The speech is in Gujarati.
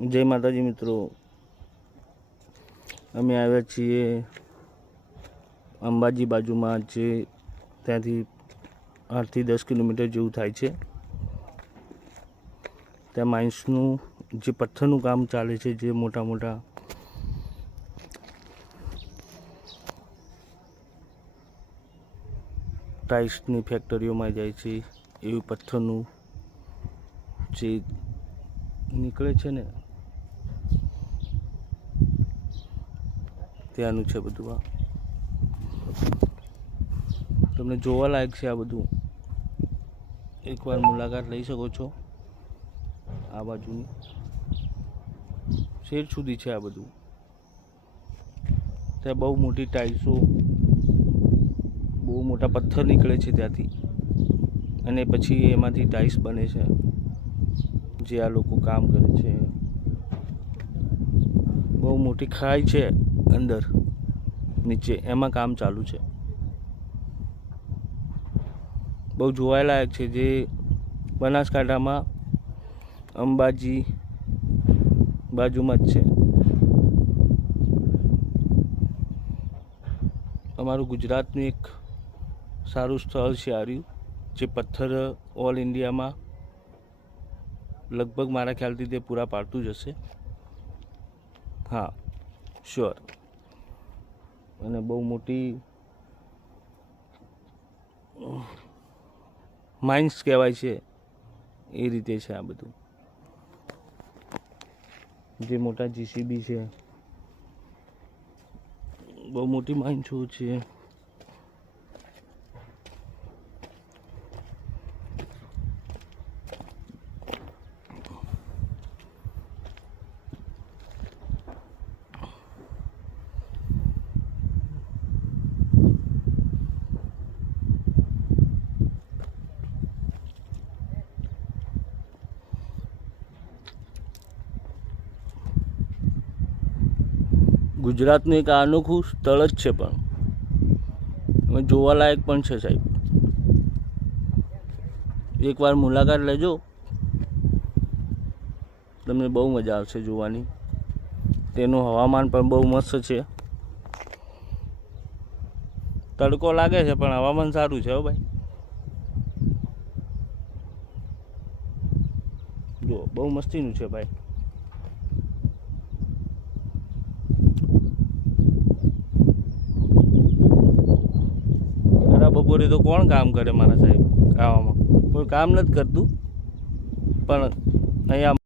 જય માતાજી મિત્રો, અમે આવ્યા છીએ અંબાજી બાજુમાં, જે ત્યાંથી 8 થી 10 કિલોમીટર જેવું થાય છે. ત્યાં માઇન્સનું જે પથ્થરનું કામ ચાલે છે, જે મોટા મોટા ટાઇલ્સની ફેક્ટરીઓમાં જાય છે એવું પથ્થરનું જે નીકળે છે ને, ત્યાંનું છે બધું. આ તમને જોવા લાયક છે. આ બધું એકવાર મુલાકાત લઈ શકો છો. આ બાજુની શેર સુધી છે આ બધું. ત્યાં બહુ મોટી ટાઇલ્સો, બહુ મોટા પથ્થર નીકળે છે ત્યાંથી, અને પછી એમાંથી ટાઇલ્સ બને છે, જે આ લોકો કામ કરે છે. બહુ મોટી ખાઈ છે અંદર નીચે, એમાં કામ ચાલુ છે. બહુ જોવાલાયક છે, જે બનાસકાંઠામાં અંબાજી બાજુમાં જ છે. અમારું ગુજરાતનું એક સારું સ્થળ છે આર્યું, જે પથ્થર ઓલ ઇન્ડિયામાં લગભગ મારા ખ્યાલથી તે પૂરા પાડતું જ હશે. હા, શ્યોર. અને બહુ મોટી માઇન્સ કહેવાય છે, એ રીતે છે આ બધું. જે મોટા જીસીબી છે, બહુ મોટી માઇન્સો છે. ગુજરાતનું એક અનોખું સ્થળ જ છે, પણ અમે જોવાલાયક પણ છે સાહેબ. એકવાર મુલાકાત લેજો, તમને બહુ મજા આવશે જોવાની. તેનું હવામાન પણ બહુ મસ્ત છે. તડકો લાગે છે પણ હવામાન સારું છે હો ભાઈ. જો બહુ મસ્તીનું છે ભાઈ. બપોરે તો કોણ કામ કરે મારા સાહેબ? ખાવામાં કોઈ કામ નથી કરતું, પણ અહીંયા